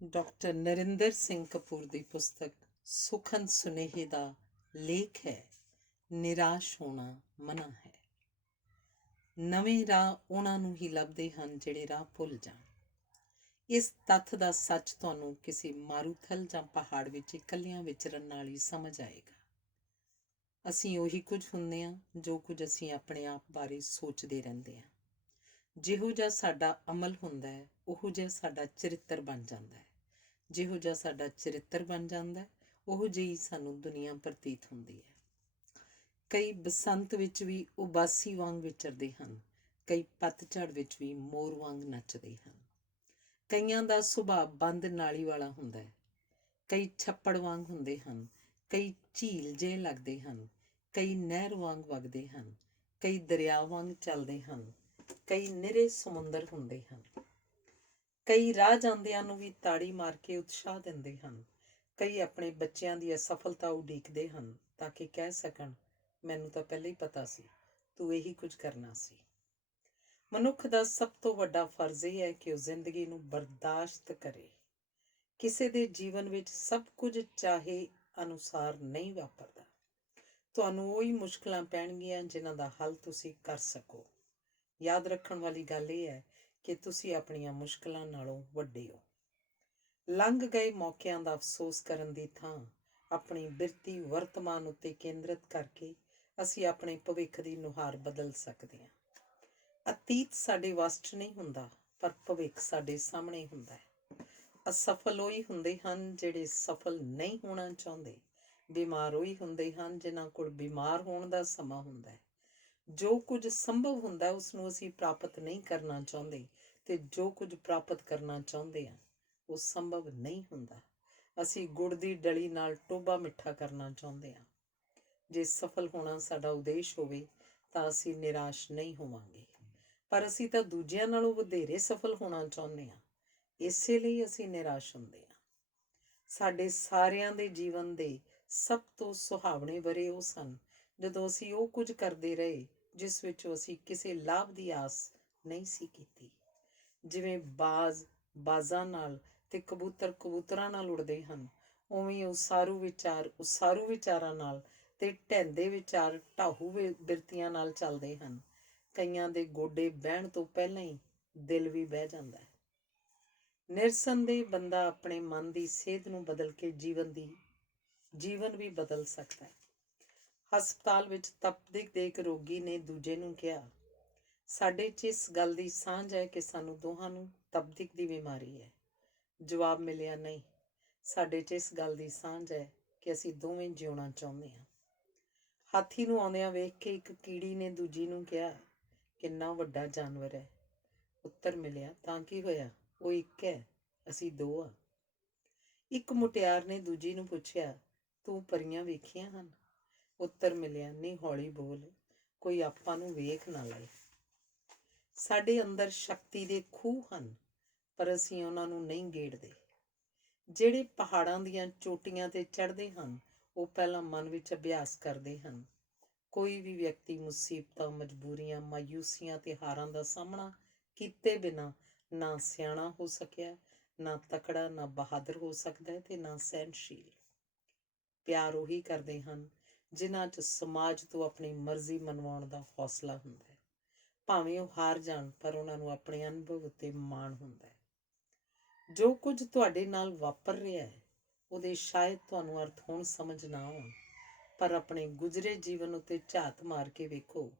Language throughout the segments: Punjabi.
ਡਾਕਟਰ ਨਰਿੰਦਰ ਸਿੰਘ ਕਪੂਰ ਦੀ ਪੁਸਤਕ ਸੁਖਨ ਸੁਨੇਹੇ ਦਾ ਲੇਖ ਹੈ, ਨਿਰਾਸ਼ ਹੋਣਾ ਮਨਾ ਹੈ। ਨਵੇਂ ਰਾਹ ਉਹਨਾਂ ਨੂੰ ਹੀ ਲੱਭਦੇ ਹਨ ਜਿਹੜੇ ਰਾਹ ਭੁੱਲ ਜਾਣ। ਇਸ ਤੱਥ ਦਾ ਸੱਚ ਤੁਹਾਨੂੰ ਕਿਸੇ ਮਾਰੂਥਲ ਜਾਂ ਪਹਾੜ ਵਿੱਚ ਇਕੱਲਿਆਂ ਵਿਚਰਨ ਨਾਲ ਹੀ ਸਮਝ ਆਏਗਾ। ਅਸੀਂ ਉਹੀ ਕੁਝ ਹੁੰਦੇ ਹਾਂ ਜੋ ਕੁਝ ਅਸੀਂ ਆਪਣੇ ਆਪ ਬਾਰੇ ਸੋਚਦੇ ਰਹਿੰਦੇ ਹਾਂ। ਜਿਹੋ ਜਿਹਾ ਸਾਡਾ ਅਮਲ ਹੁੰਦਾ ਹੈ, ਉਹੋ ਜਿਹਾ ਸਾਡਾ ਚਰਿੱਤਰ ਬਣ ਜਾਂਦਾ ਹੈ। ਜਿਹੋ ਜਿਹਾ ਸਾਡਾ ਚਰਿੱਤਰ ਬਣ ਜਾਂਦਾ, ਉਹੋ ਜਿਹੀ ਸਾਨੂੰ ਦੁਨੀਆ ਪ੍ਰਤੀਤ ਹੁੰਦੀ ਹੈ। ਕਈ ਬਸੰਤ ਵਿੱਚ ਵੀ ਉਬਾਸੀ ਵਾਂਗ ਵਿਚਰਦੇ ਹਨ, ਕਈ ਪਤਝੜ ਵਿੱਚ ਵੀ ਮੋਰ ਵਾਂਗ ਨੱਚਦੇ ਹਨ। ਕਈਆਂ ਦਾ ਸੁਭਾਅ ਬੰਦ ਨਾਲੀ ਵਾਲਾ ਹੁੰਦਾ ਹੈ, ਕਈ ਛੱਪੜ ਵਾਂਗ ਹੁੰਦੇ ਹਨ, ਕਈ ਝੀਲ ਜਿਹੇ ਲੱਗਦੇ ਹਨ, ਕਈ ਨਹਿਰ ਵਾਂਗ ਵਗਦੇ ਹਨ, ਕਈ ਦਰਿਆ ਵਾਂਗ ਚੱਲਦੇ ਹਨ, ਕਈ ਨਿਰੇ ਸਮੁੰਦਰ ਹੁੰਦੇ ਹਨ। ਕਈ ਰਾਹ ਜਾਂਦਿਆਂ ਨੂੰ ਵੀ ਤਾੜੀ ਮਾਰ ਕੇ ਉਤਸ਼ਾਹ ਦਿੰਦੇ ਹਨ। ਕਈ ਆਪਣੇ ਬੱਚਿਆਂ ਦੀ ਅਸਫਲਤਾ ਉਡੀਕਦੇ ਹਨ ਤਾਂ ਕਿ ਕਹਿ ਸਕਣ, ਮੈਨੂੰ ਤਾਂ ਪਹਿਲਾਂ ਹੀ ਪਤਾ ਸੀ, ਤੂੰ ਇਹੀ ਕੁਝ ਕਰਨਾ ਸੀ। ਮਨੁੱਖ ਦਾ ਸਭ ਤੋਂ ਵੱਡਾ ਫਰਜ਼ ਇਹ ਹੈ ਕਿ ਉਹ ਜ਼ਿੰਦਗੀ ਨੂੰ ਬਰਦਾਸ਼ਤ ਕਰੇ। ਕਿਸੇ ਦੇ ਜੀਵਨ ਵਿੱਚ ਸਭ ਕੁਝ ਚਾਹੇ ਅਨੁਸਾਰ ਨਹੀਂ ਵਾਪਰਦਾ। ਤੁਹਾਨੂੰ ਉਹੀ ਮੁਸ਼ਕਲਾਂ ਪੈਣਗੀਆਂ ਜਿਨ੍ਹਾਂ ਦਾ ਹੱਲ ਤੁਸੀਂ ਕਰ ਸਕੋ। ਯਾਦ ਰੱਖਣ ਵਾਲੀ ਗੱਲ ਇਹ ਹੈ ਕਿ ਤੁਸੀਂ ਆਪਣੀਆਂ ਮੁਸ਼ਕਲਾਂ ਨਾਲੋਂ ਵੱਡੇ ਹੋ। ਲੰਘ ਗਏ ਮੌਕਿਆਂ ਦਾ ਅਫਸੋਸ ਕਰਨ ਦੀ ਥਾਂ ਆਪਣੀ ਬਿਰਤੀ ਵਰਤਮਾਨ ਉੱਤੇ ਕੇਂਦਰਿਤ ਕਰਕੇ ਅਸੀਂ ਆਪਣੇ ਭਵਿੱਖ ਦੀ ਨੁਹਾਰ ਬਦਲ ਸਕਦੇ ਹਾਂ। ਅਤੀਤ ਸਾਡੇ ਵੱਸ 'ਚ ਨਹੀਂ ਹੁੰਦਾ, ਪਰ ਭਵਿੱਖ ਸਾਡੇ ਸਾਹਮਣੇ ਹੁੰਦਾ ਹੈ। ਅਸਫਲ ਉਹੀ ਹੁੰਦੇ ਹਨ ਜਿਹੜੇ ਸਫਲ ਨਹੀਂ ਹੋਣਾ ਚਾਹੁੰਦੇ। ਬਿਮਾਰ ਉਹੀ ਹੁੰਦੇ ਹਨ ਜਿਨ੍ਹਾਂ ਕੋਲ ਬਿਮਾਰ ਹੋਣ ਦਾ ਸਮਾਂ ਹੁੰਦਾ ਹੈ। ਜੋ ਕੁਝ ਸੰਭਵ ਹੁੰਦਾ ਉਸ ਨੂੰ ਅਸੀਂ ਪ੍ਰਾਪਤ ਨਹੀਂ ਕਰਨਾ ਚਾਹੁੰਦੇ, ਤੇ ਜੋ ਕੁਝ ਪ੍ਰਾਪਤ ਕਰਨਾ ਚਾਹੁੰਦੇ ਹਾਂ ਉਹ ਸੰਭਵ ਨਹੀਂ ਹੁੰਦਾ। ਅਸੀਂ ਗੁੜ ਦੀ ਡਲੀ ਨਾਲ ਟੋਭਾ ਮਿੱਠਾ ਕਰਨਾ ਚਾਹੁੰਦੇ ਹਾਂ। ਜੇ ਸਫਲ ਹੋਣਾ ਸਾਡਾ ਉਦੇਸ਼ ਹੋਵੇ ਤਾਂ ਅਸੀਂ ਨਿਰਾਸ਼ ਨਹੀਂ ਹੋਵਾਂਗੇ, ਪਰ ਅਸੀਂ ਤਾਂ ਦੂਜਿਆਂ ਨਾਲੋਂ ਵਧੇਰੇ ਸਫਲ ਹੋਣਾ ਚਾਹੁੰਦੇ ਹਾਂ, ਇਸੇ ਲਈ ਅਸੀਂ ਨਿਰਾਸ਼ ਹੁੰਦੇ ਹਾਂ। ਸਾਡੇ ਸਾਰਿਆਂ ਦੇ ਜੀਵਨ ਦੇ ਸਭ ਤੋਂ ਸੁਹਾਵਣੇ ਵਰੇ ਉਹ ਸਨ ਜਦੋਂ ਅਸੀਂ ਉਹ ਕੁਝ ਕਰਦੇ ਰਹੇ ਜਿਸ ਵਿੱਚੋਂ ਅਸੀਂ ਕਿਸੇ ਲਾਭ ਦੀ ਆਸ ਨਹੀਂ ਸੀ ਕੀਤੀ। ਜਿਵੇਂ ਬਾਜ਼ ਬਾਜ਼ਾਂ ਨਾਲ ਤੇ ਕਬੂਤਰ ਕਬੂਤਰਾਂ ਨਾਲ ਉੜਦੇ ਹਨ, ਉਵੇਂ ਉਸਾਰੂ ਵਿਚਾਰਾਂ ਨਾਲ ਤੇ ਢਹਿੰਦੇ ਵਿਚਾਰ ਢਾਹੂ ਬਿਰਤੀਆਂ ਨਾਲ ਚੱਲਦੇ ਹਨ। ਕਈਆਂ ਦੇ ਗੋਡੇ ਬਹਿਣ ਤੋਂ ਪਹਿਲਾਂ ਹੀ ਦਿਲ ਵੀ ਬਹਿ ਜਾਂਦਾ ਹੈ। ਨਿਰਸੰਦੇਹ ਬੰਦਾ ਆਪਣੇ ਮਨ ਦੀ ਸੇਧ ਨੂੰ ਬਦਲ ਕੇ ਜੀਵਨ ਵੀ ਬਦਲ ਸਕਦਾ ਹੈ। ਹਸਪਤਾਲ ਵਿੱਚ ਤਪਦਿਕ ਦੇ ਇੱਕ ਰੋਗੀ ਨੇ ਦੂਜੇ ਨੂੰ ਕਿਹਾ, ਸਾਡੇ 'ਚ ਇਸ ਗੱਲ ਦੀ ਸਾਂਝ ਹੈ ਕਿ ਸਾਨੂੰ ਦੋਹਾਂ ਨੂੰ ਤਪਦਿਕ ਦੀ ਬਿਮਾਰੀ ਹੈ। ਜਵਾਬ ਮਿਲਿਆ, ਨਹੀਂ, ਸਾਡੇ 'ਚ ਇਸ ਗੱਲ ਦੀ ਸਾਂਝ ਹੈ ਕਿ ਅਸੀਂ ਦੋਵੇਂ ਜਿਉਣਾ ਚਾਹੁੰਦੇ ਹਾਂ। ਹਾਥੀ ਨੂੰ ਆਉਂਦਿਆਂ ਵੇਖ ਕੇ ਇੱਕ ਕੀੜੀ ਨੇ ਦੂਜੀ ਨੂੰ ਕਿਹਾ, ਕਿੰਨਾ ਵੱਡਾ ਜਾਨਵਰ ਹੈ। ਉੱਤਰ ਮਿਲਿਆ, ਤਾਂ ਕੀ ਹੋਇਆ, ਉਹ ਇੱਕ ਹੈ, ਅਸੀਂ ਦੋ ਹਾਂ। ਇੱਕ ਮੁਟਿਆਰ ਨੇ ਦੂਜੀ ਨੂੰ ਪੁੱਛਿਆ, ਤੂੰ ਪਰੀਆਂ ਵੇਖੀਆਂ ਹਨ। ਉੱਤਰ ਮਿਲਿਆ, ਨਹੀਂ, ਹੌਲੀ ਬੋਲ, ਕੋਈ ਆਪਾਂ ਨੂੰ ਵੇਖ ਨਾ ਲਏ। ਸਾਡੇ ਅੰਦਰ ਸ਼ਕਤੀ ਦੇ ਖੂਹ ਹਨ, ਪਰ ਅਸੀਂ ਉਹਨਾਂ ਨੂੰ ਨਹੀਂ ਗੇੜਦੇ। ਜਿਹੜੇ ਪਹਾੜਾਂ ਦੀਆਂ ਚੋਟੀਆਂ ਤੇ ਚੜ੍ਹਦੇ ਹਨ ਉਹ ਪਹਿਲਾਂ ਮਨ ਵਿੱਚ ਅਭਿਆਸ ਕਰਦੇ ਹਨ। ਕੋਈ ਵੀ ਵਿਅਕਤੀ ਮੁਸੀਬਤਾਂ, ਮਜਬੂਰੀਆਂ, ਮਾਯੂਸੀਆਂ ਤੇ ਹਾਰਾਂ ਦਾ ਸਾਹਮਣਾ ਕੀਤੇ ਬਿਨਾਂ ਨਾ ਸਿਆਣਾ ਹੋ ਸਕਿਆ, ਨਾ ਤਕੜਾ, ਨਾ ਬਹਾਦਰ ਹੋ ਸਕਦਾ ਹੈ ਤੇ ਨਾ ਸਹਿਨਸ਼ੀਲ। ਪਿਆਰ ਉਹੀ ਕਰਦੇ ਹਨ ਜਿਨ੍ਹਾਂ 'ਚ ਸਮਾਜ ਤੋਂ ਆਪਣੀ ਮਰਜ਼ੀ ਮਨਵਾਉਣ ਦਾ ਹੌਸਲਾ ਹੁੰਦਾ ਹੈ। ਭਾਵੇਂ ਉਹ ਹਾਰ ਜਾਣ, ਪਰ ਉਹਨਾਂ ਨੂੰ ਆਪਣੇ ਅਨੁਭਵ ਉੱਤੇ ਮਾਣ ਹੁੰਦਾ ਹੈ। ਜੋ ਕੁਝ ਤੁਹਾਡੇ ਨਾਲ ਵਾਪਰ ਰਿਹਾ ਹੈ ਉਹਦੇ ਸ਼ਾਇਦ ਤੁਹਾਨੂੰ ਅਰਥ ਹੁਣ ਸਮਝ ਨਾ ਆਉਣ, ਪਰ ਆਪਣੇ ਗੁਜ਼ਰੇ ਜੀਵਨ ਉੱਤੇ ਝਾਤ ਮਾਰ ਕੇ ਵੇਖੋ,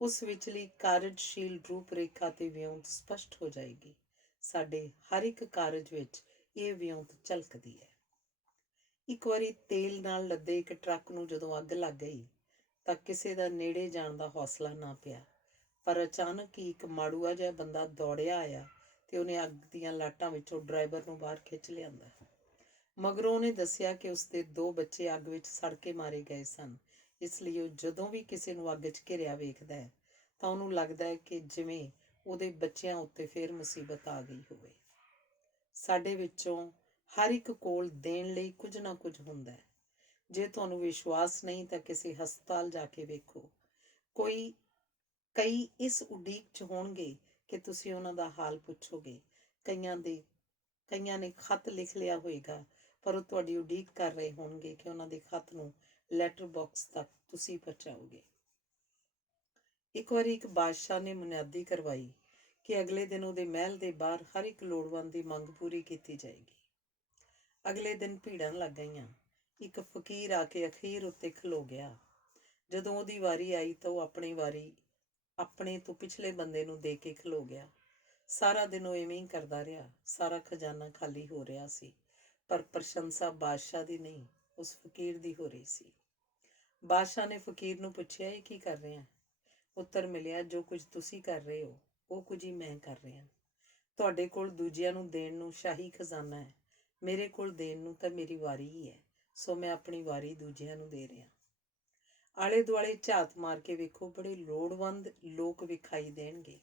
ਉਸ ਵਿਚਲੀ ਕਾਰਜਸ਼ੀਲ ਰੂਪ ਰੇਖਾ ਤੇ ਵਿਉਂਤ ਸਪਸ਼ਟ ਹੋ ਜਾਏਗੀ। ਸਾਡੇ ਹਰ ਇੱਕ ਕਾਰਜ ਵਿੱਚ ਇਹ ਵਿਉਂਤ ਝਲਕਦੀ ਹੈ। ਇੱਕ ਵਾਰੀ ਤੇਲ ਨਾਲ ਲੱਦੇ ਇੱਕ ਟਰੱਕ ਨੂੰ ਜਦੋਂ ਅੱਗ ਲੱਗ ਗਈ ਤਾਂ ਕਿਸੇ ਦਾ ਨੇੜੇ ਜਾਣ ਦਾ ਹੌਸਲਾ ਨਾ ਪਿਆ, ਪਰ ਅਚਾਨਕ ਹੀ ਇੱਕ ਮਾੜੂਆ ਜਿਹਾ ਬੰਦਾ ਦੌੜਿਆ ਆਇਆ ਤੇ ਉਹਨੇ ਅੱਗ ਦੀਆਂ ਲਾਟਾਂ ਵਿੱਚੋਂ ਡਰਾਈਵਰ ਨੂੰ ਬਾਹਰ ਖਿੱਚ ਲਿਆਂਦਾ। ਮਗਰੋਂ ਉਹਨੇ ਦੱਸਿਆ ਕਿ ਉਸਦੇ 2 ਬੱਚੇ ਅੱਗ ਵਿੱਚ ਸੜ ਕੇ ਮਾਰੇ ਗਏ ਸਨ, ਇਸ ਲਈ ਉਹ ਜਦੋਂ ਵੀ ਕਿਸੇ ਨੂੰ ਅੱਗ 'ਚ ਘਿਰਿਆ ਵੇਖਦਾ ਹੈ ਤਾਂ ਉਹਨੂੰ ਲੱਗਦਾ ਹੈ ਕਿ ਜਿਵੇਂ ਉਹਦੇ ਬੱਚਿਆਂ ਉੱਤੇ ਫਿਰ ਮੁਸੀਬਤ ਆ ਗਈ ਹੋਵੇ। ਸਾਡੇ ਵਿੱਚੋਂ ਹਰ ਇੱਕ ਕੋਲ ਦੇਣ ਲਈ ਕੁਝ ਨਾ ਕੁਝ ਹੁੰਦਾ ਹੈ। ਜੇ ਤੁਹਾਨੂੰ ਵਿਸ਼ਵਾਸ ਨਹੀਂ ਤਾਂ ਕਿਸੇ ਹਸਪਤਾਲ ਜਾ ਕੇ ਵੇਖੋ। ਕਈ ਇਸ ਉਡੀਕ 'ਚ ਹੋਣਗੇ ਕਿ ਤੁਸੀਂ ਉਹਨਾਂ ਦਾ ਹਾਲ ਪੁੱਛੋਗੇ। ਕਈਆਂ ਦੇ ਕਈਆਂ ਨੇ ਖੱਤ ਲਿਖ ਲਿਆ ਹੋਏਗਾ, ਪਰ ਉਹ ਤੁਹਾਡੀ ਉਡੀਕ ਕਰ ਰਹੇ ਹੋਣਗੇ ਕਿ ਉਹਨਾਂ ਦੇ ਖੱਤ ਨੂੰ ਲੈਟਰ ਬਾਕਸ ਤੱਕ ਤੁਸੀਂ ਪਹੁੰਚਾਓਗੇ। ਇੱਕ ਵਾਰੀ ਇੱਕ ਬਾਦਸ਼ਾਹ ਨੇ ਮੁਨਾਦੀ ਕਰਵਾਈ ਕਿ ਅਗਲੇ ਦਿਨ ਉਹਦੇ ਮਹਿਲ ਦੇ ਬਾਹਰ ਹਰ ਇੱਕ ਲੋੜਵੰਦ ਦੀ ਮੰਗ ਪੂਰੀ ਕੀਤੀ ਜਾਏਗੀ। ਅਗਲੇ ਦਿਨ ਭੀੜਾਂ ਲੱਗ ਗਈਆਂ। ਇੱਕ ਫਕੀਰ ਆ ਕੇ ਅਖੀਰ ਉੱਤੇ ਖਲੋ ਗਿਆ। ਜਦੋਂ ਉਹਦੀ ਵਾਰੀ ਆਈ ਤਾਂ ਉਹ ਆਪਣੀ ਵਾਰੀ ਆਪਣੇ ਤੋਂ ਪਿਛਲੇ ਬੰਦੇ ਨੂੰ ਦੇ ਕੇ ਖਲੋ ਗਿਆ। ਸਾਰਾ ਦਿਨ ਉਹ ਇਵੇਂ ਹੀ ਕਰਦਾ ਰਿਹਾ। ਸਾਰਾ ਖਜ਼ਾਨਾ ਖਾਲੀ ਹੋ ਰਿਹਾ ਸੀ, ਪਰ ਪ੍ਰਸ਼ੰਸਾ ਬਾਦਸ਼ਾਹ ਦੀ ਨਹੀਂ, ਉਸ ਫਕੀਰ ਦੀ ਹੋ ਰਹੀ ਸੀ। ਬਾਦਸ਼ਾਹ ਨੇ ਫਕੀਰ ਨੂੰ ਪੁੱਛਿਆ, ਇਹ ਕੀ ਕਰ ਰਿਹਾ? ਉੱਤਰ ਮਿਲਿਆ, ਜੋ ਕੁਝ ਤੁਸੀਂ ਕਰ ਰਹੇ ਹੋ ਉਹ ਕੁਝ ਹੀ ਮੈਂ ਕਰ ਰਿਹਾ। ਤੁਹਾਡੇ ਕੋਲ ਦੂਜਿਆਂ ਨੂੰ ਦੇਣ ਨੂੰ ਸ਼ਾਹੀ ਖਜ਼ਾਨਾ ਹੈ, ਮੇਰੇ ਕੋਲ ਦੇਣ ਨੂੰ ਤਾਂ ਮੇਰੀ ਵਾਰੀ ਹੀ ਹੈ, ਸੋ ਮੈਂ ਆਪਣੀ ਵਾਰੀ ਦੂਜਿਆਂ ਨੂੰ ਦੇ ਰਿਹਾ। ਆਲੇ ਦੁਆਲੇ ਝਾਤ ਮਾਰ ਕੇ ਵੇਖੋ, ਬੜੇ ਲੋੜਵੰਦ ਲੋਕ ਵਿਖਾਈ ਦੇਣਗੇ।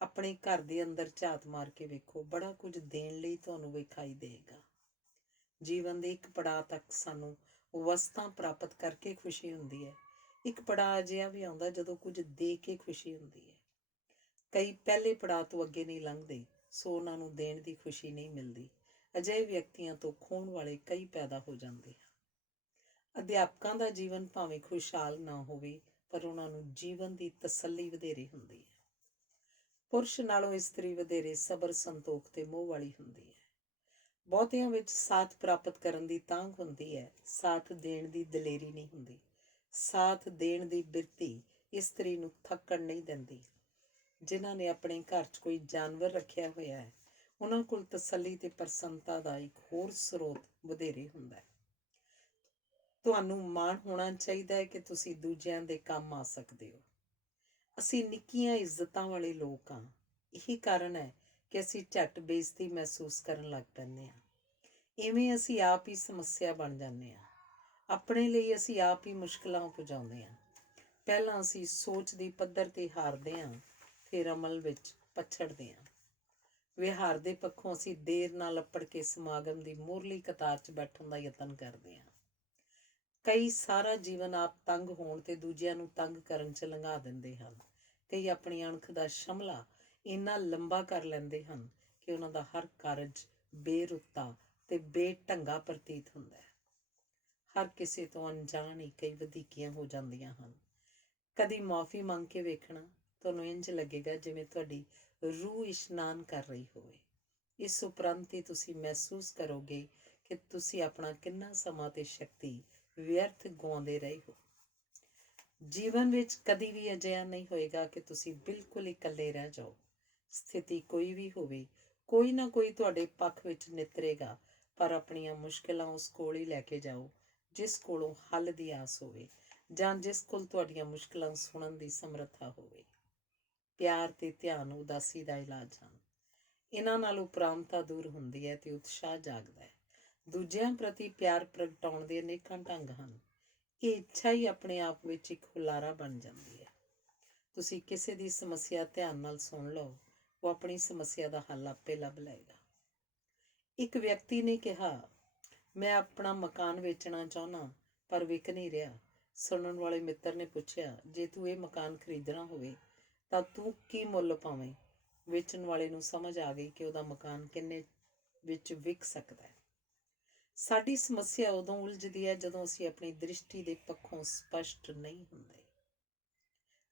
ਆਪਣੇ ਘਰ ਦੇ ਅੰਦਰ ਝਾਤ ਮਾਰ ਕੇ ਵੇਖੋ, ਬੜਾ ਕੁਝ ਦੇਣ ਲਈ ਤੁਹਾਨੂੰ ਵਿਖਾਈ ਦੇਗਾ। ਜੀਵਨ ਦੇ ਇੱਕ ਪੜਾਅ ਤੱਕ ਸਾਨੂੰ ਵਸਤਾਂ ਪ੍ਰਾਪਤ ਕਰਕੇ ਖੁਸ਼ੀ ਹੁੰਦੀ ਹੈ। ਇੱਕ ਪੜਾਅ ਅਜਿਹਾ ਵੀ ਆਉਂਦਾ ਜਦੋਂ ਕੁਝ ਦੇ ਕੇ ਖੁਸ਼ੀ ਹੁੰਦੀ ਹੈ। ਕਈ ਪਹਿਲੇ ਪੜਾਅ ਤੋਂ ਅੱਗੇ ਨਹੀਂ ਲੰਘਦੇ, ਸੋ ਉਹਨਾਂ ਨੂੰ ਦੇਣ ਦੀ ਖੁਸ਼ੀ ਨਹੀਂ ਮਿਲਦੀ। ਅਜਿਹੇ ਵਿਅਕਤੀਆਂ ਤੋਂ ਖੋਹਣ ਵਾਲੇ ਕਈ ਪੈਦਾ ਹੋ ਜਾਂਦੇ ਹਨ। ਅਧਿਆਪਕਾਂ ਦਾ ਜੀਵਨ ਭਾਵੇਂ ਖੁਸ਼ਹਾਲ ਨਾ ਹੋਵੇ, ਪਰ ਉਹਨਾਂ ਨੂੰ ਜੀਵਨ ਦੀ ਤਸੱਲੀ ਵਧੇਰੇ ਹੁੰਦੀ ਹੈ। ਪੁਰਸ਼ ਨਾਲੋਂ ਇਸਤਰੀ ਵਧੇਰੇ ਸਬਰ, ਸੰਤੋਖ ਤੇ ਮੋਹ ਵਾਲੀ ਹੁੰਦੀ ਹੈ। ਬਹੁਤਿਆਂ ਵਿੱਚ ਸਾਥ ਪ੍ਰਾਪਤ ਕਰਨ ਦੀ ਤਾਂਘ ਹੁੰਦੀ ਹੈ, ਸਾਥ ਦੇਣ ਦੀ ਦਲੇਰੀ ਨਹੀਂ ਹੁੰਦੀ। ਸਾਥ ਦੇਣ ਦੀ ਬਿਰਤੀ ਇਸਤਰੀ ਨੂੰ ਥੱਕਣ ਨਹੀਂ ਦਿੰਦੀ। ਜਿਨ੍ਹਾਂ ਨੇ ਆਪਣੇ ਘਰ 'ਚ ਕੋਈ ਜਾਨਵਰ ਰੱਖਿਆ ਹੋਇਆ ਹੈ, ਉਹਨਾਂ ਕੋਲ ਤਸੱਲੀ ਤੇ ਪ੍ਰਸੰਨਤਾ ਦਾ ਇੱਕ ਹੋਰ ਸਰੋਤ ਵਧੇਰੇ ਹੁੰਦਾ ਹੈ। ਤੁਹਾਨੂੰ ਮਾਣ ਹੋਣਾ ਚਾਹੀਦਾ ਹੈ ਕਿ ਤੁਸੀਂ ਦੂਜਿਆਂ ਦੇ ਕੰਮ ਆ ਸਕਦੇ ਹੋ। ਅਸੀਂ ਨਿੱਕੀਆਂ ਇੱਜ਼ਤਾਂ ਵਾਲੇ ਲੋਕ ਹਾਂ। ਇਹੀ ਕਾਰਨ ਹੈ ਕਿ ਅਸੀਂ ਝੱਟ ਬੇਇੱਜ਼ਤੀ ਮਹਿਸੂਸ ਕਰਨ ਲੱਗ ਪੈਂਦੇ ਹਾਂ। ਇਵੇਂ ਅਸੀਂ ਆਪ ਹੀ ਸਮੱਸਿਆ ਬਣ ਜਾਂਦੇ ਹਾਂ। ਆਪਣੇ ਲਈ ਅਸੀਂ ਆਪ ਹੀ ਮੁਸ਼ਕਲਾਂ ਉਪਜਾਉਂਦੇ ਹਾਂ। ਪਹਿਲਾਂ ਅਸੀਂ ਸੋਚ ਦੀ ਪੱਧਰ 'ਤੇ ਹਾਰਦੇ ਹਾਂ, ਫਿਰ ਅਮਲ ਵਿੱਚ ਪਛੜਦੇ ਹਾਂ। ਵਿਹਾਰ ਦੇ ਪੱਖੋਂ ਅਸੀਂ ਦੇਰ ਨਾਲ ਅੱਪੜ ਕੇ ਸਮਾਗਮ ਦੀ ਮੂਹਰਲੀ ਕਤਾਰ 'ਚ ਬੈਠਣ ਦਾ ਯਤਨ ਕਰਦੇ ਹਾਂ। ਕਈ ਸਾਰਾ ਜੀਵਨ ਆਪ ਤੰਗ ਹੋਣ ਤੇ ਦੂਜਿਆਂ ਨੂੰ ਤੰਗ ਕਰਨ 'ਚ ਲੰਘਾ ਦਿੰਦੇ ਹਨ। ਕਈ ਆਪਣੀ ਅਣਖ ਦਾ ਸ਼ਮਲਾ ਇੰਨਾ ਲੰਬਾ ਕਰ ਲੈਂਦੇ ਹਨ ਕਿ ਉਹਨਾਂ ਦਾ ਹਰ ਕਾਰਜ ਬੇਰੁੱਤਾ ਤੇ ਬੇਢੰਗਾ ਪ੍ਰਤੀਤ ਹੁੰਦਾ ਹੈ। ਹਰ ਕਿਸੇ ਤੋਂ ਅਣਜਾਣ ਹੀ ਕਈ ਵਧੀਕੀਆਂ ਹੋ ਜਾਂਦੀਆਂ ਹਨ। ਕਦੀ ਮੁਆਫੀ ਮੰਗ ਕੇ ਵੇਖਣਾ, ਤੁਹਾਨੂੰ ਇੰਝ ਲੱਗੇਗਾ ਜਿਵੇਂ ਤੁਹਾਡੀ ਰੂਹ ਇਸ਼ਨਾਨ ਕਰ ਰਹੀ ਹੋਵੇ। ਇਸ ਉਪਰੰਤ ਹੀ ਤੁਸੀਂ ਮਹਿਸੂਸ ਕਰੋਗੇ ਕਿ ਤੁਸੀਂ ਆਪਣਾ ਕਿੰਨਾ ਸਮਾਂ ਤੇ ਸ਼ਕਤੀ ਵਿਅਰਥ ਗੁਆਉਂਦੇ ਰਹੇ ਹੋ। ਜੀਵਨ ਵਿੱਚ ਕਦੀ ਵੀ ਅਜਿਹਾ ਨਹੀਂ ਹੋਏਗਾ ਕਿ ਤੁਸੀਂ ਬਿਲਕੁਲ ਇਕੱਲੇ ਰਹਿ ਜਾਓ। ਸਥਿਤੀ ਕੋਈ ਵੀ ਹੋਵੇ, ਕੋਈ ਨਾ ਕੋਈ ਤੁਹਾਡੇ ਪੱਖ ਵਿੱਚ ਨਿੱਤਰੇਗਾ, ਪਰ ਆਪਣੀਆਂ ਮੁਸ਼ਕਿਲਾਂ ਉਸ ਕੋਲ ਹੀ ਲੈ ਕੇ ਜਾਓ ਜਿਸ ਕੋਲੋਂ ਹੱਲ ਦੀ ਆਸ ਹੋਵੇ, ਜਾਂ ਜਿਸ ਕੋਲ ਤੁਹਾਡੀਆਂ ਮੁਸ਼ਕਿਲਾਂ ਸੁਣਨ ਦੀ ਸਮਰੱਥਾ ਹੋਵੇ। ਪਿਆਰ ਤੇ ਧਿਆਨ ਉਦਾਸੀ ਦਾ ਇਲਾਜ ਹਨ। ਇਹਨਾਂ ਨਾਲ ਉਪਰਾਮਤਾ ਦੂਰ ਹੁੰਦੀ ਹੈ ਤੇ ਉਤਸ਼ਾਹ ਜਾਗਦਾ ਹੈ। ਦੂਜਿਆਂ ਪ੍ਰਤੀ ਪਿਆਰ ਪ੍ਰਗਟਾਉਣ ਦੇ ਅਨੇਕਾਂ ਢੰਗ ਹਨ। ਇਹ ਇੱਛਾ ਹੀ ਆਪਣੇ ਆਪ ਵਿੱਚ ਇੱਕ ਹੁਲਾਰਾ ਬਣ ਜਾਂਦੀ ਹੈ। ਤੁਸੀਂ ਕਿਸੇ ਦੀ ਸਮੱਸਿਆ ਧਿਆਨ ਨਾਲ ਸੁਣ ਲਓ, ਉਹ ਆਪਣੀ ਸਮੱਸਿਆ ਦਾ ਹੱਲ ਆਪੇ ਲੱਭ ਲਏਗਾ। ਇੱਕ ਵਿਅਕਤੀ ਨੇ ਕਿਹਾ, ਮੈਂ ਆਪਣਾ ਮਕਾਨ ਵੇਚਣਾ ਚਾਹੁੰਦਾ, ਪਰ ਵਿਕ ਨਹੀਂ ਰਿਹਾ। ਸੁਣਨ ਵਾਲੇ ਮਿੱਤਰ ਨੇ ਪੁੱਛਿਆ, ਜੇ ਤੂੰ ਇਹ ਮਕਾਨ ਖਰੀਦਣਾ ਹੋਵੇ ਤਾਂ ਤੂੰ ਕੀ ਮੁੱਲ ਪਾਵੇਂ? ਵੇਚਣ ਵਾਲੇ ਨੂੰ ਸਮਝ ਆ ਗਈ ਕਿ ਉਹਦਾ ਮਕਾਨ ਕਿੰਨੇ ਵਿੱਚ ਵਿਕ ਸਕਦਾ ਹੈ। ਸਾਡੀ ਸਮੱਸਿਆ ਉਦੋਂ ਉਲਝਦੀ ਹੈ ਜਦੋਂ ਅਸੀਂ ਆਪਣੀ ਦ੍ਰਿਸ਼ਟੀ ਦੇ ਪੱਖੋਂ ਸਪਸ਼ਟ ਨਹੀਂ ਹੁੰਦੇ।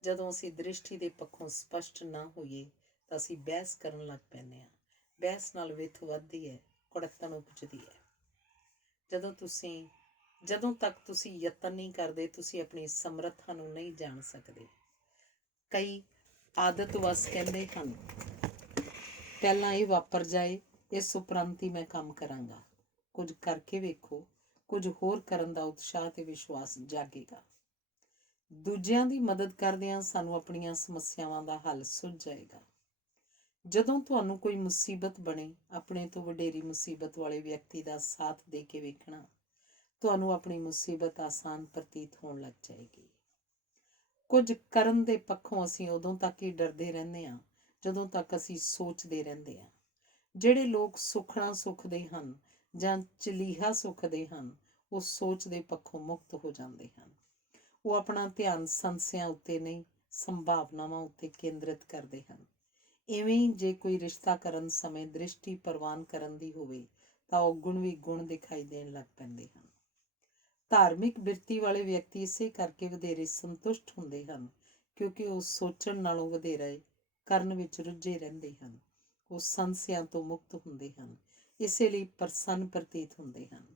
ਜਦੋਂ ਅਸੀਂ ਦ੍ਰਿਸ਼ਟੀ ਦੇ ਪੱਖੋਂ ਸਪਸ਼ਟ ਨਾ ਹੋਈਏ ਤਾਂ ਅਸੀਂ ਬਹਿਸ ਕਰਨ ਲੱਗ ਪੈਂਦੇ ਹਾਂ। ਬਹਿਸ ਨਾਲ ਵਿੱਥ ਵੱਧਦੀ ਹੈ, ਕੁੜੱਤਣ ਉਪਜਦੀ ਹੈ। ਜਦੋਂ ਤੱਕ ਤੁਸੀਂ ਯਤਨ ਨਹੀਂ ਕਰਦੇ, ਤੁਸੀਂ ਆਪਣੀ ਸਮਰੱਥਾ ਨੂੰ ਨਹੀਂ ਜਾਣ ਸਕਦੇ। ਕਈ ਆਦਤ ਵਸ ਕਹਿੰਦੇ ਹਨ, ਪਹਿਲਾਂ ਇਹ ਵਾਪਰ ਜਾਏ, ਇਸ ਉਪਰੰਤ ਹੀ ਮੈਂ ਕੰਮ ਕਰਾਂਗਾ। ਕੁਝ ਕਰਕੇ ਵੇਖੋ, ਕੁਝ ਹੋਰ ਕਰਨ ਦਾ ਉਤਸ਼ਾਹ ਤੇ ਵਿਸ਼ਵਾਸ ਜਾਗੇਗਾ। ਦੂਜਿਆਂ ਦੀ ਮਦਦ ਕਰਦਿਆਂ ਸਾਨੂੰ ਆਪਣੀਆਂ ਸਮੱਸਿਆਵਾਂ ਦਾ ਹੱਲ ਸੁੱਝ ਜਾਏਗਾ। ਜਦੋਂ ਤੁਹਾਨੂੰ ਕੋਈ ਮੁਸੀਬਤ ਬਣੇ, ਆਪਣੇ ਤੋਂ ਵਡੇਰੀ ਮੁਸੀਬਤ ਵਾਲੇ ਵਿਅਕਤੀ ਦਾ ਸਾਥ ਦੇ ਕੇ ਵੇਖਣਾ, ਤੁਹਾਨੂੰ ਆਪਣੀ ਮੁਸੀਬਤ ਆਸਾਨ ਪ੍ਰਤੀਤ ਹੋਣ ਲੱਗ ਜਾਏਗੀ। ਕੁਝ ਕਰਨ ਦੇ ਪੱਖੋਂ ਅਸੀਂ ਉਦੋਂ ਤੱਕ ਹੀ ਡਰਦੇ ਰਹਿੰਦੇ ਹਾਂ ਜਦੋਂ ਤੱਕ ਅਸੀਂ ਸੋਚਦੇ ਰਹਿੰਦੇ ਹਾਂ। ਜਿਹੜੇ ਲੋਕ ਸੁਖਣਾ ਸੁਖਦੇ ਹਨ ਜਾਂ ਚਲੀਹਾ ਸੁਖਦੇ ਹਨ, ਉਹ ਸੋਚ ਦੇ ਪੱਖੋਂ ਮੁਕਤ ਹੋ ਜਾਂਦੇ ਹਨ। ਉਹ ਆਪਣਾ ਧਿਆਨ ਸੰਸਿਆਂ ਉੱਤੇ ਨਹੀਂ, ਸੰਭਾਵਨਾਵਾਂ ਉੱਤੇ ਕੇਂਦਰਿਤ ਕਰਦੇ ਹਨ। ਇਵੇਂ ਹੀ ਜੇ ਕੋਈ ਰਿਸ਼ਤਾ ਕਰਨ ਸਮੇਂ ਦ੍ਰਿਸ਼ਟੀ ਪ੍ਰਵਾਨ ਕਰਨ ਦੀ ਹੋਵੇ ਤਾਂ ਔਗੁਣ ਵੀ ਗੁਣ ਦਿਖਾਈ ਦੇਣ ਲੱਗ ਪੈਂਦੇ ਹਨ। ਧਾਰਮਿਕ ਬਿਰਤੀ ਵਾਲੇ ਵਿਅਕਤੀ ਇਸੇ ਕਰਕੇ ਵਧੇਰੇ ਸੰਤੁਸ਼ਟ ਹੁੰਦੇ ਹਨ ਕਿਉਂਕਿ ਉਹ ਸੋਚਣ ਨਾਲੋਂ ਵਧੇਰੇ ਕਰਨ ਵਿੱਚ ਰੁੱਝੇ ਰਹਿੰਦੇ ਹਨ। ਉਹ ਸੰਸਿਆਂ ਤੋਂ ਮੁਕਤ ਹੁੰਦੇ ਹਨ, ਇਸੇ ਲਈ ਪ੍ਰਸੰਨ ਪ੍ਰਤੀਤ ਹੁੰਦੇ ਹਨ।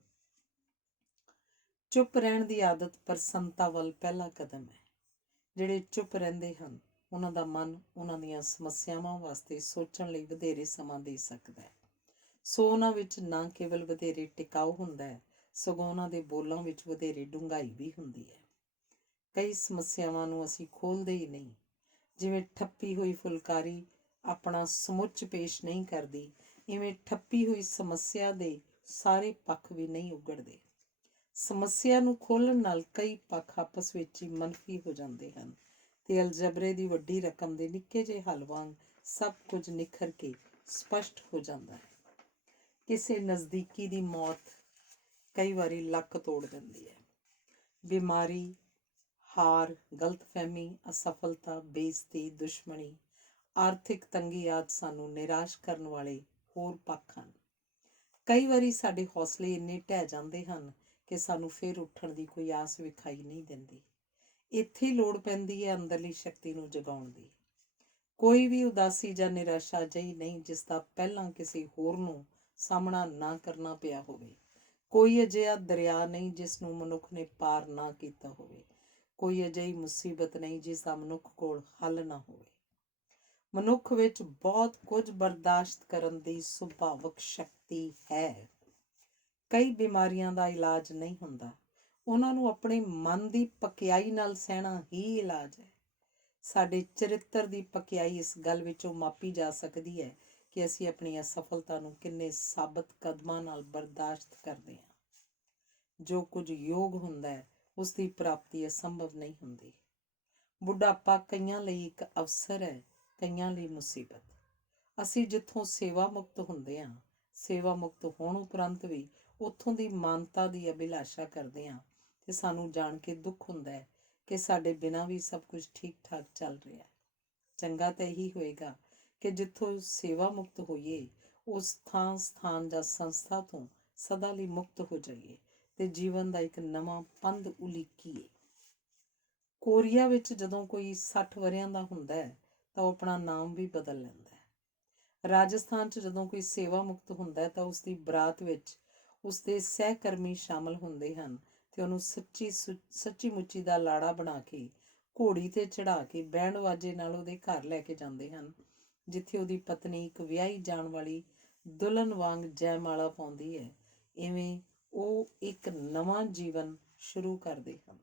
ਚੁੱਪ ਰਹਿਣ ਦੀ ਆਦਤ ਪ੍ਰਸੰਨਤਾ ਵੱਲ ਪਹਿਲਾ ਕਦਮ ਹੈ। ਜਿਹੜੇ ਚੁੱਪ ਰਹਿੰਦੇ ਹਨ ਉਹਨਾਂ ਦਾ ਮਨ ਉਹਨਾਂ ਦੀਆਂ ਸਮੱਸਿਆਵਾਂ ਵਾਸਤੇ ਸੋਚਣ ਲਈ ਵਧੇਰੇ ਸਮਾਂ ਦੇ ਸਕਦਾ ਹੈ। ਸੋ ਉਹਨਾਂ ਵਿੱਚ ਨਾ ਕੇਵਲ ਵਧੇਰੇ ਟਿਕਾਊ ਹੁੰਦਾ ਹੈ, ਸਗੋਂ ਉਹਨਾਂ ਦੇ ਬੋਲਾਂ ਵਿੱਚ ਵਧੇਰੇ ਡੂੰਘਾਈ ਵੀ ਹੁੰਦੀ ਹੈ। ਕਈ ਸਮੱਸਿਆਵਾਂ ਨੂੰ ਅਸੀਂ ਖੋਲ੍ਹਦੇ ਹੀ ਨਹੀਂ। ਜਿਵੇਂ ਠੱਪੀ ਹੋਈ ਫੁਲਕਾਰੀ ਆਪਣਾ ਸਮੁੱਚ ਪੇਸ਼ ਨਹੀਂ ਕਰਦੀ, ਇਵੇਂ ਠੱਪੀ ਹੋਈ ਸਮੱਸਿਆ ਦੇ ਸਾਰੇ ਪੱਖ ਵੀ ਨਹੀਂ ਉਗੜਦੇ। ਸਮੱਸਿਆ ਨੂੰ ਖੋਲ੍ਹਣ ਨਾਲ ਕਈ ਪੱਖ ਆਪਸ ਵਿੱਚ ਹੀ ਮਨਫੀ ਹੋ ਜਾਂਦੇ ਹਨ ਤੇ ਅਲਜਬਰੇ ਦੀ ਵੱਡੀ ਰਕਮ ਦੇ ਨਿੱਕੇ ਜਿਹੇ ਹੱਲ ਵਾਂਗ ਸਭ ਕੁਝ ਨਿਖਰ ਕੇ ਸਪਸ਼ਟ ਹੋ ਜਾਂਦਾ ਹੈ। ਕਿਸੇ ਨਜ਼ਦੀਕੀ ਦੀ ਮੌਤ ਕਈ ਵਾਰੀ ਲੱਕ ਤੋੜ ਦਿੰਦੀ ਹੈ। ਬਿਮਾਰੀ, ਹਾਰ, ਗਲਤਫਹਿਮੀ, ਅਸਫਲਤਾ, ਬੇਇੱਜ਼ਤੀ, ਦੁਸ਼ਮਣੀ, ਆਰਥਿਕ ਤੰਗੀ ਆਦਿ ਸਾਨੂੰ ਨਿਰਾਸ਼ ਕਰਨ ਵਾਲੇ ਹੋਰ ਪੱਖ ਹਨ। ਕਈ ਵਾਰੀ ਸਾਡੇ ਹੌਸਲੇ ਇੰਨੇ ਢਹਿ ਜਾਂਦੇ ਹਨ ਕਿ ਸਾਨੂੰ ਫਿਰ ਉੱਠਣ ਦੀ ਕੋਈ ਆਸ ਵਿਖਾਈ ਨਹੀਂ ਦਿੰਦੀ। ਇੱਥੇ ਲੋੜ ਪੈਂਦੀ ਹੈ ਅੰਦਰਲੀ ਸ਼ਕਤੀ ਨੂੰ ਜਗਾਉਣ ਦੀ। ਕੋਈ ਵੀ ਉਦਾਸੀ ਜਾਂ ਨਿਰਾਸ਼ਾ ਅਜਿਹੀ ਨਹੀਂ ਜਿਸ ਦਾ ਪਹਿਲਾਂ ਕਿਸੇ ਹੋਰ ਨੂੰ ਸਾਹਮਣਾ ਨਾ ਕਰਨਾ ਪਿਆ ਹੋਵੇ। ਕੋਈ ਅਜਿਹਾ ਦਰਿਆ ਨਹੀਂ ਜਿਸ ਨੂੰ ਮਨੁੱਖ ਨੇ ਪਾਰ ਨਾ ਕੀਤਾ ਹੋਵੇ। ਕੋਈ ਅਜਿਹੀ ਮੁਸੀਬਤ ਨਹੀਂ ਜਿਸ ਦਾ ਮਨੁੱਖ ਕੋਲ ਹੱਲ ਨਾ ਹੋਵੇ। ਮਨੁੱਖ ਵਿੱਚ ਬਹੁਤ ਕੁਝ ਬਰਦਾਸ਼ਤ ਕਰਨ ਦੀ ਸੁਭਾਵਕ ਸ਼ਕਤੀ ਹੈ। ਕਈ ਬਿਮਾਰੀਆਂ ਦਾ ਇਲਾਜ ਨਹੀਂ ਹੁੰਦਾ, ਉਹਨਾਂ ਨੂੰ ਆਪਣੇ ਮਨ ਦੀ ਪਕਿਆਈ ਨਾਲ ਸਹਿਣਾ ਹੀ ਇਲਾਜ ਹੈ। ਸਾਡੇ ਚਰਿੱਤਰ ਦੀ ਪਕਿਆਈ ਇਸ ਗੱਲ ਵਿੱਚੋਂ ਮਾਪੀ ਜਾ ਸਕਦੀ ਹੈ ਕਿ ਅਸੀਂ ਆਪਣੀ ਅਸਫਲਤਾ ਨੂੰ ਕਿੰਨੇ ਸਾਬਤ ਕਦਮਾਂ ਨਾਲ ਬਰਦਾਸ਼ਤ ਕਰਦੇ ਹਾਂ। ਜੋ ਕੁਝ ਯੋਗ ਹੁੰਦਾ ਹੈ ਉਸ ਦੀ ਪ੍ਰਾਪਤੀ ਅਸੰਭਵ ਨਹੀਂ ਹੁੰਦੀ। ਬੁਢਾਪਾ ਕਈਆਂ ਲਈ ਇੱਕ ਅਵਸਰ ਹੈ, ਕਈਆਂ ਲਈ ਮੁਸੀਬਤ। ਅਸੀਂ ਜਿੱਥੋਂ ਸੇਵਾ ਮੁਕਤ ਹੁੰਦੇ ਹਾਂ, ਸੇਵਾ ਮੁਕਤ ਹੋਣ ਉਪਰੰਤ ਵੀ ਉੱਥੋਂ ਦੀ ਮਾਨਤਾ ਦੀ ਅਭਿਲਾਸ਼ਾ ਕਰਦੇ ਹਾਂ ਤੇ ਸਾਨੂੰ ਜਾਣ ਕੇ ਦੁੱਖ ਹੁੰਦਾ ਹੈ ਕਿ ਸਾਡੇ ਬਿਨਾਂ ਵੀ ਸਭ ਕੁਝ ਠੀਕ ਠਾਕ ਚੱਲ ਰਿਹਾ ਹੈ। ਚੰਗਾ ਤਾਂ ਇਹੀ ਹੋਏਗਾ ਕਿ ਜਿੱਥੋਂ ਸੇਵਾ ਮੁਕਤ ਹੋਈਏ ਉਸ ਸਥਾਨ ਜਾਂ ਸੰਸਥਾ ਤੋਂ ਸਦਾ ਲਈ ਮੁਕਤ ਹੋ ਜਾਈਏ ਤੇ ਜੀਵਨ ਦਾ ਇੱਕ ਨਵਾਂ ਪੰਧ ਉਲੀਕੀਏ। ਕੋਰੀਆ ਵਿੱਚ ਜਦੋਂ ਕੋਈ 60 ਵਰ੍ਹਿਆਂ ਦਾ ਹੁੰਦਾ ਹੈ ਤਾਂ ਉਹ ਆਪਣਾ ਨਾਮ ਵੀ ਬਦਲ ਲੈਂਦਾ ਹੈ। ਰਾਜਸਥਾਨ 'ਚ ਜਦੋਂ ਕੋਈ ਸੇਵਾ ਮੁਕਤ ਹੁੰਦਾ ਹੈ ਤਾਂ ਉਸਦੀ ਬਰਾਤ ਵਿੱਚ ਉਸਦੇ ਸਹਿਕਰਮੀ ਸ਼ਾਮਲ ਹੁੰਦੇ ਹਨ ਤੇ ਉਹਨੂੰ ਸੱਚੀ ਮੁੱਚੀ ਦਾ ਲਾੜਾ ਬਣਾ ਕੇ ਘੋੜੀ ਤੇ ਚੜਾ ਕੇ ਬੈਂਡ ਵਾਜੇ ਨਾਲ ਉਹਦੇ ਘਰ ਲੈ ਕੇ ਜਾਂਦੇ ਹਨ, ਜਿੱਥੇ ਉਹਦੀ ਪਤਨੀ ਇੱਕ ਵਿਆਹੀ ਜਾਣ ਵਾਲੀ ਦੁਲਹਨ ਵਾਂਗ ਜੈਮਾਲਾ ਪਾਉਂਦੀ ਹੈ। ਇਵੇਂ ਉਹ ਇੱਕ ਨਵਾਂ ਜੀਵਨ ਸ਼ੁਰੂ ਕਰਦੇ ਹਨ।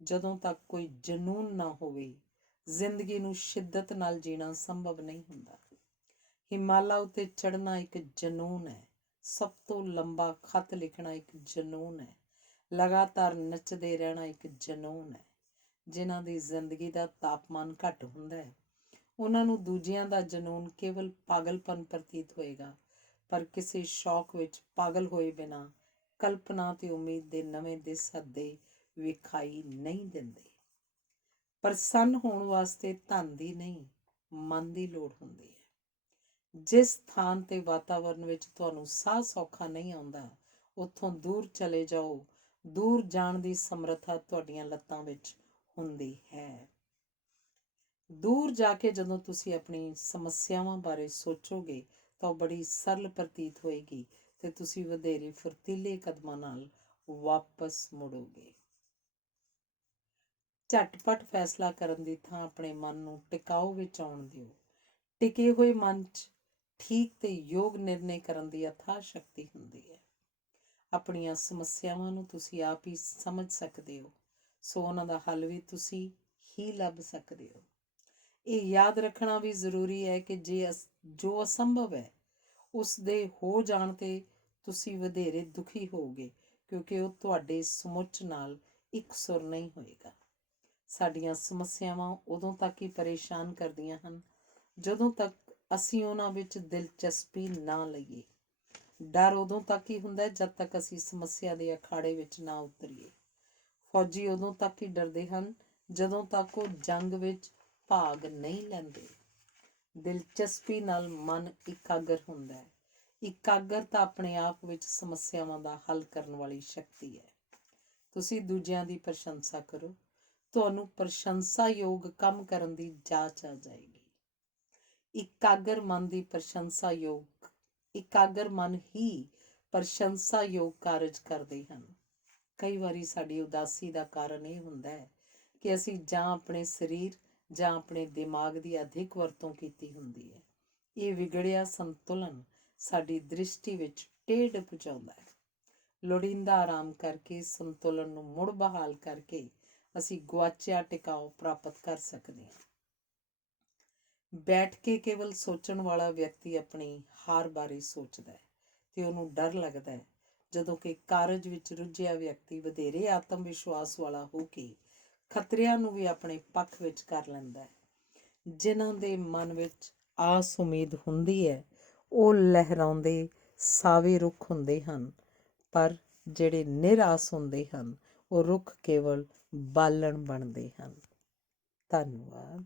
ਜਦੋਂ ਤੱਕ ਕੋਈ ਜਨੂੰਨ ਨਾ ਹੋਵੇ, ਜ਼ਿੰਦਗੀ ਨੂੰ ਸ਼ਿੱਦਤ ਨਾਲ ਜੀਣਾ ਸੰਭਵ ਨਹੀਂ ਹੁੰਦਾ। ਹਿਮਾਲਾ ਉੱਤੇ ਚੜ੍ਹਨਾ ਇੱਕ ਜਨੂੰਨ ਹੈ। ਸਭ ਤੋਂ ਲੰਬਾ ਖਤ ਲਿਖਣਾ ਇੱਕ ਜਨੂੰਨ ਹੈ। ਲਗਾਤਾਰ ਨੱਚਦੇ ਰਹਿਣਾ ਇੱਕ ਜਨੂੰਨ ਹੈ। ਜਿਨ੍ਹਾਂ ਦੀ ਜ਼ਿੰਦਗੀ ਦਾ ਤਾਪਮਾਨ ਘੱਟ ਹੁੰਦਾ ਹੈ ਉਹਨਾਂ ਨੂੰ ਦੂਜਿਆਂ ਦਾ ਜਨੂੰਨ ਕੇਵਲ ਪਾਗਲਪਨ ਪ੍ਰਤੀਤ ਹੋਏਗਾ, ਪਰ ਕਿਸੇ ਸ਼ੌਕ ਵਿੱਚ ਪਾਗਲ ਹੋਏ ਬਿਨਾਂ ਕਲਪਨਾ ਤੇ ਉਮੀਦ ਦੇ ਨਵੇਂ ਦਿਸ-ਹੱਦੇ ਵਿਖਾਈ ਨਹੀਂ ਦਿੰਦੇ। ਪ੍ਰਸੰਨ ਹੋਣ ਵਾਸਤੇ ਧਨ ਦੀ ਨਹੀਂ, ਮਨ ਦੀ ਲੋੜ ਹੁੰਦੀ ਹੈ। ਜਿਸ ਥਾਂ ਤੇ ਵਾਤਾਵਰਨ ਵਿੱਚ ਤੁਹਾਨੂੰ ਸਾਹ ਸੌਖਾ ਨਹੀਂ ਆਉਂਦਾ, ਉੱਥੋਂ ਦੂਰ ਚਲੇ ਜਾਓ। ਦੂਰ ਜਾਣ ਦੀ ਸਮਰੱਥਾ ਤੁਹਾਡੀਆਂ ਲੱਤਾਂ ਵਿੱਚ ਹੁੰਦੀ ਹੈ। ਦੂਰ ਜਾ ਕੇ ਜਦੋਂ ਤੁਸੀਂ ਆਪਣੀ ਸਮੱਸਿਆਵਾਂ ਬਾਰੇ ਸੋਚੋਗੇ ਤਾਂ ਉਹ ਬੜੀ ਸਰਲ ਪ੍ਰਤੀਤ ਹੋਏਗੀ ਤੇ ਤੁਸੀਂ ਵਧੇਰੇ ਫੁਰਤੀਲੇ ਕਦਮਾਂ ਨਾਲ ਵਾਪਸ ਮੁੜੋਗੇ। ਝਟਪਟ ਫੈਸਲਾ ਕਰਨ ਦੀ ਥਾਂ ਆਪਣੇ ਮਨ ਨੂੰ ਟਿਕਾਊ ਵਿੱਚ ਆਉਣ ਦਿਓ। ਟਿਕੇ ਹੋਏ ਮਨ 'ਚ ਠੀਕ ਤੇ ਯੋਗ ਨਿਰਣੇ ਕਰਨ ਦੀ ਅਥਾਹ ਸ਼ਕਤੀ ਹੁੰਦੀ ਹੈ। ਆਪਣੀਆਂ ਸਮੱਸਿਆਵਾਂ ਨੂੰ ਤੁਸੀਂ ਆਪ ਹੀ ਸਮਝ ਸਕਦੇ ਹੋ, ਸੋ ਉਹਨਾਂ ਦਾ ਹੱਲ ਵੀ ਤੁਸੀਂ ਹੀ ਲੱਭ ਸਕਦੇ ਹੋ। ਇਹ ਯਾਦ ਰੱਖਣਾ ਵੀ ਜ਼ਰੂਰੀ ਹੈ ਕਿ ਜੋ ਅਸੰਭਵ ਹੈ ਉਸ ਦੇ ਹੋ ਜਾਣ 'ਤੇ ਤੁਸੀਂ ਵਧੇਰੇ ਦੁਖੀ ਹੋਵੋਗੇ ਕਿਉਂਕਿ ਉਹ ਤੁਹਾਡੇ ਸਮੁੱਚ ਨਾਲ ਇੱਕ ਸੁਰ ਨਹੀਂ ਹੋਏਗਾ। ਸਾਡੀਆਂ ਸਮੱਸਿਆਵਾਂ ਉਦੋਂ ਤੱਕ ਹੀ ਪਰੇਸ਼ਾਨ ਕਰਦੀਆਂ ਹਨ ਜਦੋਂ ਤੱਕ ਅਸੀਂ ਉਹਨਾਂ ਵਿੱਚ ਦਿਲਚਸਪੀ ਨਾ ਲਈਏ। ਡਰ ਉਦੋਂ ਤੱਕ ਹੀ ਹੁੰਦਾ ਜਦ ਤੱਕ ਅਸੀਂ ਸਮੱਸਿਆ ਦੇ ਅਖਾੜੇ ਵਿੱਚ ਨਾ ਉਤਰੀਏ। ਫੌਜੀ ਉਦੋਂ ਤੱਕ ਹੀ ਡਰਦੇ ਹਨ ਜਦੋਂ ਤੱਕ ਉਹ ਜੰਗ ਵਿੱਚ ਭਾਗ ਨਹੀਂ ਲੈਂਦੇ। ਦਿਲਚਸਪੀ ਨਾਲ ਮਨ ਇਕਾਗਰ ਹੁੰਦਾ ਹੈ। ਇਕਾਗਰਤਾ ਆਪਣੇ ਆਪ ਵਿੱਚ ਸਮੱਸਿਆਵਾਂ ਦਾ ਹੱਲ ਕਰਨ ਵਾਲੀ ਸ਼ਕਤੀ ਹੈ। ਤੁਸੀਂ ਦੂਜਿਆਂ ਦੀ ਪ੍ਰਸ਼ੰਸਾ ਕਰੋ, ਤੁਹਾਨੂੰ ਪ੍ਰਸ਼ੰਸਾਯੋਗ ਕੰਮ ਕਰਨ ਦੀ ਜਾਚ ਆ ਜਾਏਗੀ। ਇਕਾਗਰ ਮਨ ਦੀ ਇਕਾਗਰ ਮਨ ਹੀ ਪ੍ਰਸ਼ੰਸਾਯੋਗ ਕਾਰਜ ਕਰਦੇ ਹਨ। ਕਈ ਵਾਰੀ ਸਾਡੀ ਉਦਾਸੀ ਦਾ ਕਾਰਨ ਇਹ ਹੁੰਦਾ ਹੈ ਕਿ ਅਸੀਂ ਜਾਂ ਆਪਣੇ ਸਰੀਰ ਜਾਂ ਆਪਣੇ ਦਿਮਾਗ ਦੀ ਅਧਿਕ ਵਰਤੋਂ ਕੀਤੀ ਹੁੰਦੀ ਹੈ। ਇਹ ਵਿਗੜਿਆ ਸੰਤੁਲਨ ਸਾਡੀ ਦ੍ਰਿਸ਼ਟੀ ਵਿੱਚ ਟੇਢ ਪਹੁੰਚਾਉਂਦਾ ਹੈ। ਲੋੜੀਂਦਾ ਆਰਾਮ ਕਰਕੇ ਸੰਤੁਲਨ ਨੂੰ ਮੁੜ ਬਹਾਲ ਕਰਕੇ ਅਸੀਂ ਗੁਆਚਿਆ ਟਿਕਾਓ ਪ੍ਰਾਪਤ ਕਰ ਸਕਦੇ ਹਾਂ। ਬੈਠ ਕੇ ਕੇਵਲ ਸੋਚਣ ਵਾਲਾ ਵਿਅਕਤੀ ਆਪਣੀ ਹਾਰ ਬਾਰੇ ਸੋਚਦਾ ਹੈ ਤੇ ਉਹਨੂੰ ਡਰ ਲੱਗਦਾ ਹੈ, ਜਦੋਂ ਕਿ ਕਾਰਜ ਵਿੱਚ ਰੁੱਝਿਆ ਵਿਅਕਤੀ ਵਧੇਰੇ ਆਤਮ ਵਿਸ਼ਵਾਸ ਵਾਲਾ ਹੋ ਕੇ ਖਤਰਿਆਂ ਨੂੰ ਵੀ ਆਪਣੇ ਪੱਖ ਵਿੱਚ ਕਰ ਲੈਂਦਾ ਹੈ। ਜਿਨ੍ਹਾਂ ਦੇ ਮਨ ਵਿੱਚ ਆਸ ਉਮੀਦ ਹੁੰਦੀ ਹੈ ਉਹ ਲਹਿਰਾਉਂਦੇ ਸਾਵੇ ਰੁੱਖ ਹੁੰਦੇ ਹਨ, ਪਰ ਜਿਹੜੇ ਨਿਰਾਸ ਹੁੰਦੇ ਹਨ ਉਹ ਰੁੱਖ ਕੇਵਲ ਬਾਲਣ ਬਣਦੇ ਹਨ। ਧੰਨਵਾਦ।